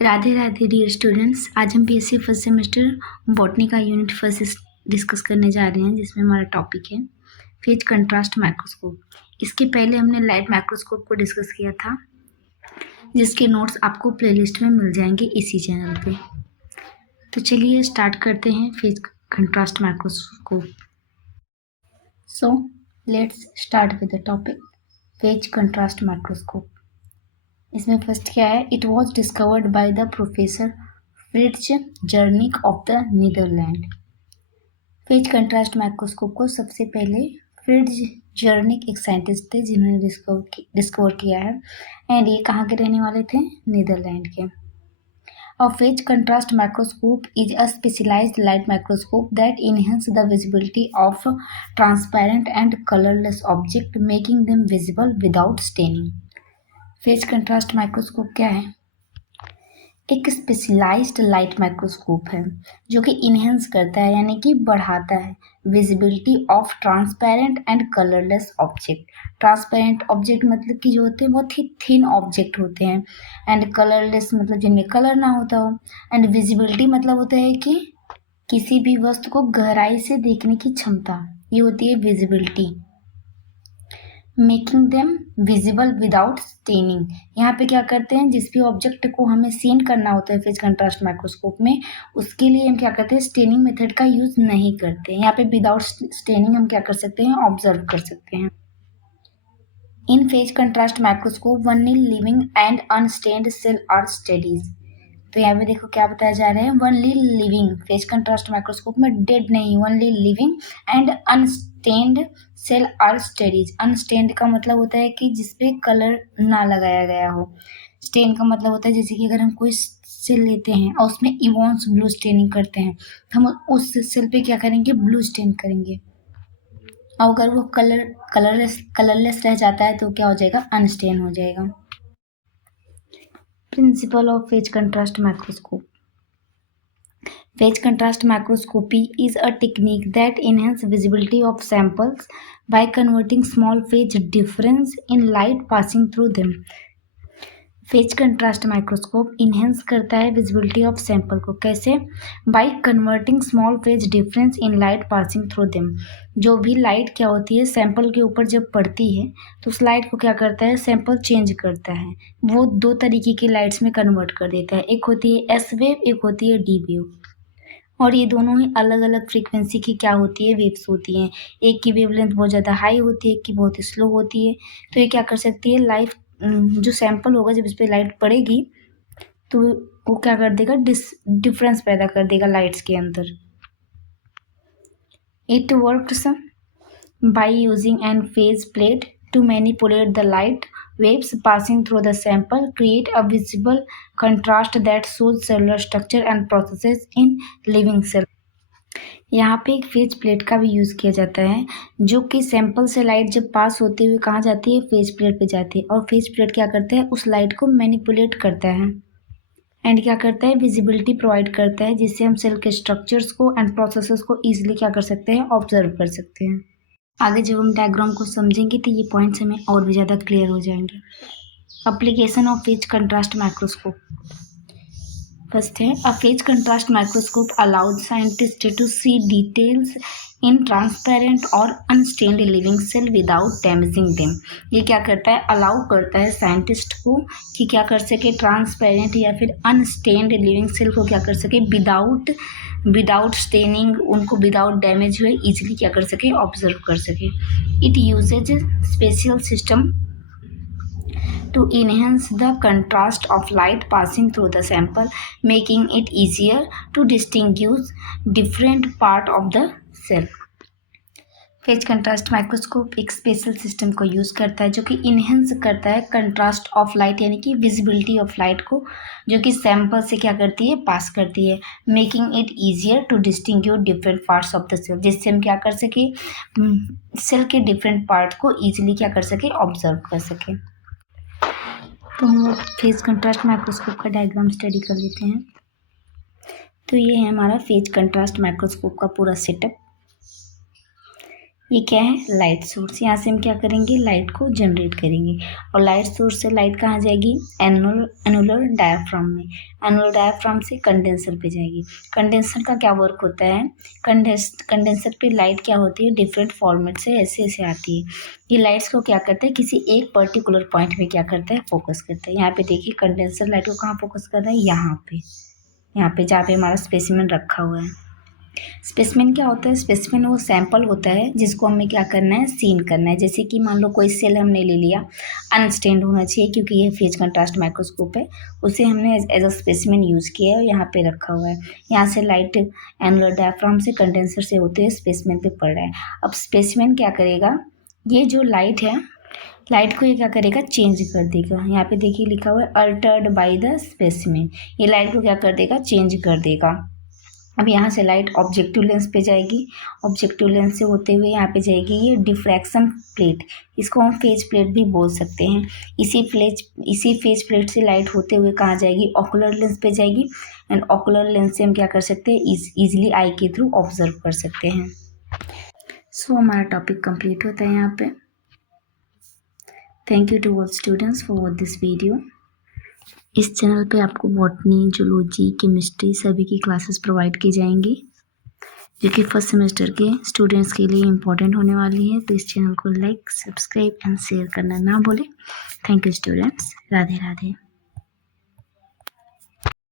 Radhe Radhe dear students. आज हम BSc first semester botany का यूनिट फर्स्ट डिस्कस करने जा रहे हैं, जिसमें हमारा टॉपिक है फेज कंट्रास्ट माइक्रोस्कोप। इसके पहले हमने लाइट माइक्रोस्कोप को डिस्कस किया था, जिसके नोट्स आपको प्लेलिस्ट में मिल जाएंगे इसी चैनल पे। तो चलिए स्टार्ट करते हैं phase contrast microscope. So let's start with the topic phase contrast microscope. इसमें फर्स्ट क्या है, it was discovered by the professor Frits Zernike of the Netherland. Phase contrast microscope को सबसे पहले फ्रिट्ज जर्निक एक साइंटिस्ट थे जिन्होंने डिस्कवर किया है, एंड ये कहाँ के रहने वाले थे, नीदरलैंड के। A phase contrast microscope is a specialized light microscope that enhances the visibility of transparent and colorless objects, making them visible without staining. Phase contrast microscope क्या है? एक स्पेशलाइज्ड लाइट माइक्रोस्कोप है जो कि इन्हेंस करता है, यानी कि बढ़ाता है visibility of transparent and colourless object. Transparent object मतलब कि जो होते हैं बहुत ही थिन ऑब्जेक्ट होते हैं, एंड कलरलेस मतलब जिनमें कलर ना होता हो, एंड विजिबिलिटी मतलब होता है कि किसी भी वस्तु को गहराई से देखने की क्षमता, ये होती है visibility. Making them visible without staining. यहाँ पे क्या करते हैं, जिस भी ऑब्जेक्ट को हमें सीन करना होता है फेज कंट्रास्ट माइक्रोस्कोप में, उसके लिए हम क्या करते हैं, स्टेनिंग मेथड का यूज नहीं करते। यहाँ पे विदाउट स्टेनिंग हम क्या कर सकते हैं, ऑब्जर्व कर सकते हैं। In phase contrast microscope only living and unstained cell are studies. तो यहाँ पे देखो क्या बताया जा रहा है, only living. Phase contrast microscope में डेड नहीं, only living and unstained cell are studies. Unstained का मतलब होता है कि जिसपे कलर ना लगाया गया हो। स्टेन का मतलब होता है जैसे कि अगर हम कोई सेल लेते हैं और उसमें इवॉन्स ब्लू स्टेनिंग करते हैं, तो हम उस सेल पे क्या करेंगे, ब्लू स्टेन करेंगे। और अगर वो कलरलेस रह जाता है तो क्या हो जाएगा, अनस्टेन हो जाएगा। Principle of phase contrast microscope. Phase contrast microscopy is a technique that enhances visibility of samples by converting small phase difference in light passing through them. Phase contrast microscope enhance करता है visibility of sample को। कैसे? By converting small phase difference in light passing through them. जो भी light क्या होती है sample के ऊपर जब पड़ती है तो उस लाइट को क्या करता है, सैंपल चेंज करता है। वो दो तरीके की लाइट्स में कन्वर्ट कर देता है, एक होती है एस वेव, एक होती है डी वेव। और ये दोनों ही अलग अलग फ्रीक्वेंसी की क्या होती है, वेव्स होती हैं। एक की वेवलेंथ बहुत ज़्यादा हाई होती है, एक की बहुत स्लो होती है। तो ये क्या कर सकती है, लाइट जो सैंपल होगा जब इस पर लाइट पड़ेगी तो वो क्या कर देगा, डिफरेंस पैदा कर देगा लाइट्स के अंदर। It works by using an phase plate to manipulate the light waves passing through the sample, create a visible contrast that shows cellular structure and processes in living cell. यहाँ पे एक phase plate का भी use किया जाता है, जो कि सैंपल से लाइट जब पास होते हुए कहाँ जाती है, फेज प्लेट पे जाती है। और फेज प्लेट क्या करता है, उस लाइट को मैनिपुलेट करता है एंड क्या करता है, विजिबिलिटी प्रोवाइड करता है, जिससे हम सेल के स्ट्रक्चर्स को एंड प्रोसेसेस को ईजिली क्या कर सकते हैं, ऑब्जर्व कर सकते हैं। आगे जब हम डायग्राम को समझेंगे तो ये पॉइंट्स हमें और भी ज़्यादा क्लियर हो जाएंगे। Application of phase contrast microscope. First है, a phase contrast microscope allowed scientist to see details in transparent और unstained living cell without damaging them. ये क्या करता है, अलाउ करता है साइंटिस्ट को कि क्या कर सके, ट्रांसपेरेंट या फिर अनस्टेन्ड लिविंग सेल को क्या कर सके, विदाउट स्टेनिंग, उनको विदाउट डैमेज हुए इजीली क्या कर सके, ऑब्जर्व कर सके। It uses special system to enhance the contrast of light passing through the sample, making it easier to distinguish different part of the cell. Phase contrast microscope एक special system को use करता है जो कि enhance करता है contrast of light, यानी कि विजिबिलिटी ऑफ लाइट को, जो कि सैंपल से क्या करती है, पास करती है। Making it easier to distinguish different parts of the cell, जिससे हम क्या कर सके, सेल के डिफरेंट पार्ट को ईजिली क्या कर सके, ऑब्जर्व कर सके। तो हम फेज कंट्रास्ट माइक्रोस्कोप का डायग्राम स्टडी कर लेते हैं। तो ये है हमारा फेज कंट्रास्ट माइक्रोस्कोप का पूरा सेटअप। ये क्या है, लाइट सोर्स। यहाँ से हम क्या करेंगे, लाइट को जनरेट करेंगे और लाइट सोर्स से लाइट कहाँ जाएगी, एनुलर डायाफ्राम में। एनुलर डायाफ्राम से कंडेंसर पे जाएगी। कंडेंसर का क्या वर्क होता है, कंडेंसर पे लाइट क्या होती है, डिफरेंट फॉर्मेट से ऐसे ऐसे आती है। ये लाइट्स को क्या करता है, किसी एक पर्टिकुलर पॉइंट में क्या करता है, फोकस करता है। यहाँ पे देखिए कंडेंसर लाइट को कहाँ फोकस कर रहा है, यहाँ पे जहाँ पे हमारा स्पेसिमेन रखा हुआ है। स्पेसिमेन क्या होता है, स्पेसिमेन वो सैंपल होता है जिसको हमें क्या करना है, सीन करना है। जैसे कि मान लो कोई सेल हमने ले लिया, अनस्टेन्ड होना चाहिए क्योंकि ये फेज कंट्रास्ट माइक्रोस्कोप है, उसे हमने एज अ स्पेसिमेन यूज़ किया है और यहाँ पे रखा हुआ है। यहाँ से लाइट एनुलर डायाफ्राम से कंडेंसर से होते हुए स्पेसिमेन पे पड़ रहा है। अब स्पेसिमेन क्या करेगा, ये जो लाइट है, लाइट को ये क्या करेगा, चेंज कर देगा। यहाँ पे देखिए लिखा हुआ है अल्टर्ड बाय द स्पेसिमेन। ये लाइट को क्या कर देगा, चेंज कर देगा। अब यहाँ से लाइट ऑब्जेक्टिव लेंस पे जाएगी, ऑब्जेक्टिव लेंस से होते हुए यहाँ पे जाएगी ये डिफ्रैक्शन प्लेट, इसको हम फेज प्लेट भी बोल सकते हैं। इसी फेज प्लेट से लाइट होते हुए कहाँ जाएगी, ऑकुलर लेंस पे जाएगी। एंड ऑकुलर लेंस से हम क्या कर सकते हैं, इजीली आई के थ्रू ऑब्जर्व कर सकते हैं। सो हमारा टॉपिक कंप्लीट होता है यहाँ पे। Thank you to all students for watch this video. इस चैनल पे आपको बॉटनी, जूलॉजी, केमिस्ट्री सभी की क्लासेस प्रोवाइड की जाएंगी जो कि फर्स्ट सेमेस्टर के स्टूडेंट्स के लिए इम्पोर्टेंट होने वाली है। तो इस चैनल को लाइक, सब्सक्राइब एंड शेयर करना ना भूलें। Thank you students. Radhe Radhe.